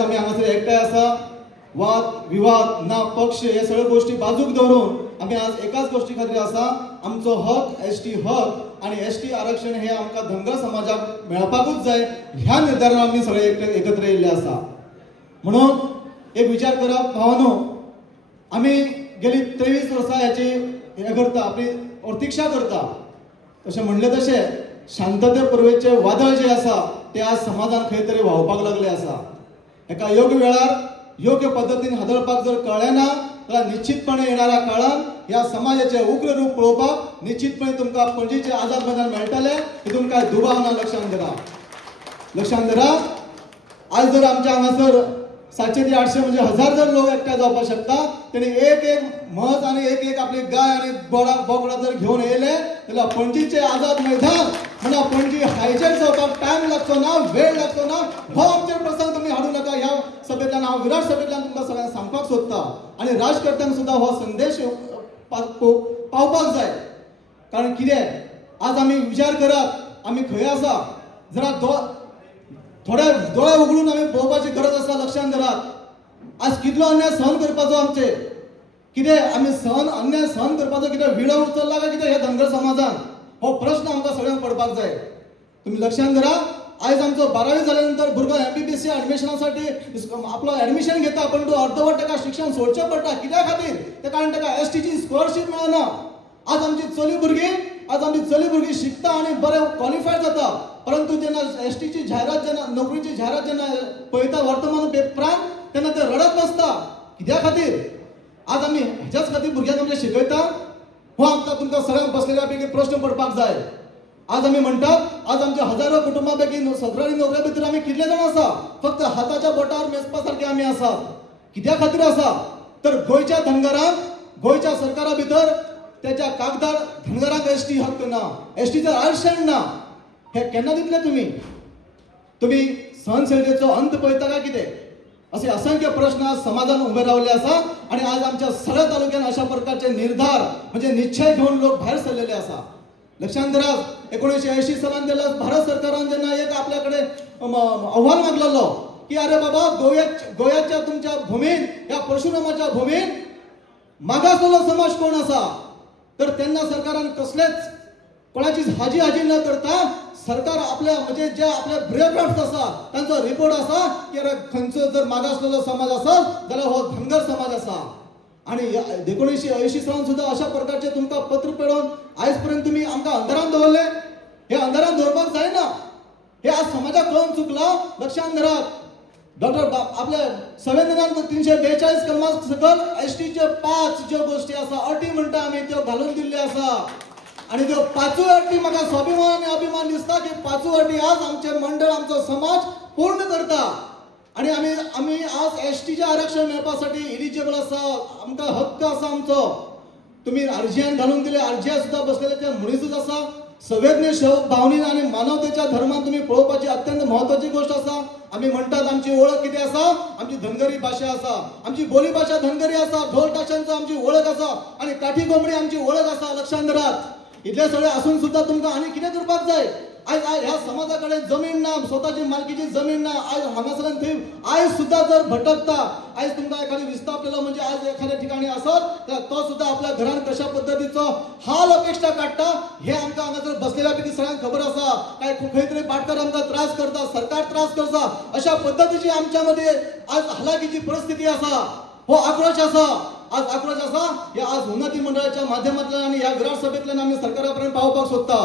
आम्ही हांगासर एकठांय आसा वाद विवाद ना पक्ष हे सगळे गोष्टी बाजूक दवरून आम्ही आज एकाच गोष्टी खातीर आसा आमचो हक एसटी हक आणि एसटी आरक्षण हे आमकां धनगर समाजाक मेळपाकूच जाय ह्या निर्धारान आम्ही सगळे एकत्र येयल्ले आसा. म्हणून एक विचार करप भावानो, आम्ही गेली 23 वर्सां ह्याची हे करता आपली प्रतीक्षा करता. तशें म्हणले तशें शांतते पूर्वेचे वादळ जे आसा ते आज समाजान खंय तरी व्हांवपाक लागले आसा. एका योग्य वेळार योग्य पद्धतीने हादळपाक जर कळ्ळें ना जाल्यार निश्चितपणे येणाऱ्या काळात ह्या समाजाचे उग्र रूप पळोवपाक निश्चितपणे तुमकां पणजीचे आझाद मैदान मेळटले हितून काय दुबाव ना. लक्षांत धरा. आज जर आमच्या हांगासर 700 ते 800 म्हणजे 1000 जर लोक एकठांय जावपाक शकता तेणी एक म्हस आणि एक आपली गाय आणि बोकडा जर घेऊन येयले जाल्यार पणजीचे आझाद मैदान म्हणा पणजी हायजेक जावपाक टायम लागचो ना, वेळ लागचो ना. हो आमचे प्रसंग तुम्ही हाडू नका. ह्या सभेतल्यान हांव विराट सभेतल्यान तुमकां सगळ्यांक सांगपाक सोदता आणि राजकर्त्यांक सुद्धा हो संदेश पावपाक जाय. कारण कितें आज आम्ही विचार करात आम्ही खंय आसा जरा थोडे दोळे उगडून आम्ही पळोवपाची गरज आसा. लक्षांत धरात. आज कितलो अन्याय सहन करपाचो आमचे कितें आम्ही अन्याय सहन करपाचो कितें विडो उचलला काय कितें हे धनगर समाजान हो प्रश्न आमकां सगळ्यांक पडपाक जाय. तुम्ही लक्षांत धरा. आज आमचो 12वी जाल्यानंतर भुरगो MBBS ऍडमिशनासाठी आपलो ऍडमिशन घेता परंतु अर्धवट ताका शिक्षण सोडचें पडटा. कित्या खातीर? ते कारण ताका एसटीची स्कॉलरशीप मेळना. आज आमची चली भुरगीं शिकता आणि बरे क्वॉलिफायड जाता परंतु जेन्ना एसटीची जाहिरात जेन्ना नोकरीची जाहिरात जेन्ना पळयता वर्तमानपत्रांत तेन्ना ते रडत बसता. कित्या खातीर? आज आम्ही हेच्याच खातीर भुरग्यांक आमच्या शिकयता. हो आमकां तुमकां सगळ्यांक बसलेल्या पैकी प्रश्न पडपाक जाय. आज आम्ही म्हणटात आज आमच्या हजारो कुटुंबां पैकी सरकारी नोकऱ्या भितर आम्ही कितले जाण आसा फक्त हाताच्या बोटावर मेजपा सारखे आम्ही आसात. कित्या खातीर आसा तर गोंयच्या धनगरांक गोंयच्या सरकारा भितर त्याच्या कागदार धनगरांक एसटी हक्क ना, एसटीचं आरक्षण ना. हे केन्ना दितले तुम्ही सहनशीलतेचो अंत पळयता काय कितें? असे असंख्य प्रश्न आज समाजान उभे रावले आसा आणि आज आमच्या सगळ्या तालुक्यात अशा प्रकारचे निर्धार म्हणजे निश्चय घेऊन लोक भायर सरलेले आसा. लक्षांत धरा. 1980 सालान दिला भारत सरकारान जेन्ना एक आपल्याकडे अहवाल मागलेलो की अरे बाबा गोव्याच्या तुमच्या भूमीन या परशुरामाच्या भूमीन मागासलेलो समाज कोण आसा तर त्यांना सरकारान कसलेच कोणाची हाजी न करता सरकार आपल्या म्हणजे जे आपले ब्युरोक्रॅट्स आसा त्यांचा रिपोर्ट आसा की अरे खंयचो जर मागासलेलो समाज आसा जाल्यार हो धनगर समाज आसा. आणि 1980 सालान सुद्धा अशा प्रकारचे तुमकां पत्र पळोवन आयज पर्यंत तुम्ही आमकां अंधारान दवरले. हे अंधारान दवरपाक जायना. हे आज समाजाक कळून चुकला. लक्षांत धरात. डॉक्टर आपल्या संविधानान 342 कलमा सकल एसटीचे 5 ज्यो गोष्टी आसा अटी म्हणटा आमी त्यो घालून दिल्ले आसा आणि त्यो 5 अटी म्हाका स्वाभिमान आणि अभिमान दिसता की 5 अटी आज आमचे मंडळ आमचो समाज पूर्ण करता आणि आम्ही आज एसटीचे आरक्षण मेळपासाठी एलिजिबल आसा. आमकां हक्क आसा आमचो. तुम्ही अर्जियान घालून दिले. अर्जिया सुद्धा बसलेले ते मनीसच आसा. संवेदनशील भावनेन आणि मानवतेच्या धर्मान तुम्ही पळोवपाची अत्यंत महत्वाची गोष्ट आसा. आम्ही म्हणतात आमची ओळख किती आसा आमची धनगरी भाषा आसा, आमची बोली भाषा धनगरी आसा, ढोल ताशांचा आमची ओळख आसा आणि काठी कोंबडी आमची ओळख आसा. लक्षांत धरात. इतले सगळे असून सुद्धा तुमकां आणि कितें करपाक जाय? आज ह्या समाजाकडे जमीन ना, स्वतःची मालकीची जमीन ना. आज हांगासरल्यान थंय आयज सुद्धा जर भटकता आयज तुमकां एखादी विस्थापलेलो म्हणजे आज एखाद्या ठिकाणी असत तर तो सुद्धा आपल्या घरान कशा पद्धतीचो हाल अपेक्षा काडटा हे आमकां हांगासर बसलेल्या पैकी सगळ्यांक खबर आसा. काय खंय तरी पाटकर आमकां त्रास करता, सरकार त्रास करता. अशा पद्धतीची आमच्यामध्ये आज हलाखीची परिस्थिती आसा. हो आक्रोश आसा. आज आक्रोश आसा हे आज उन्नती मंडळाच्या माध्यमांतल्यान आणि या विराट सभेतल्यान आम्ही सरकारापर्यंत पावपाक सोदता.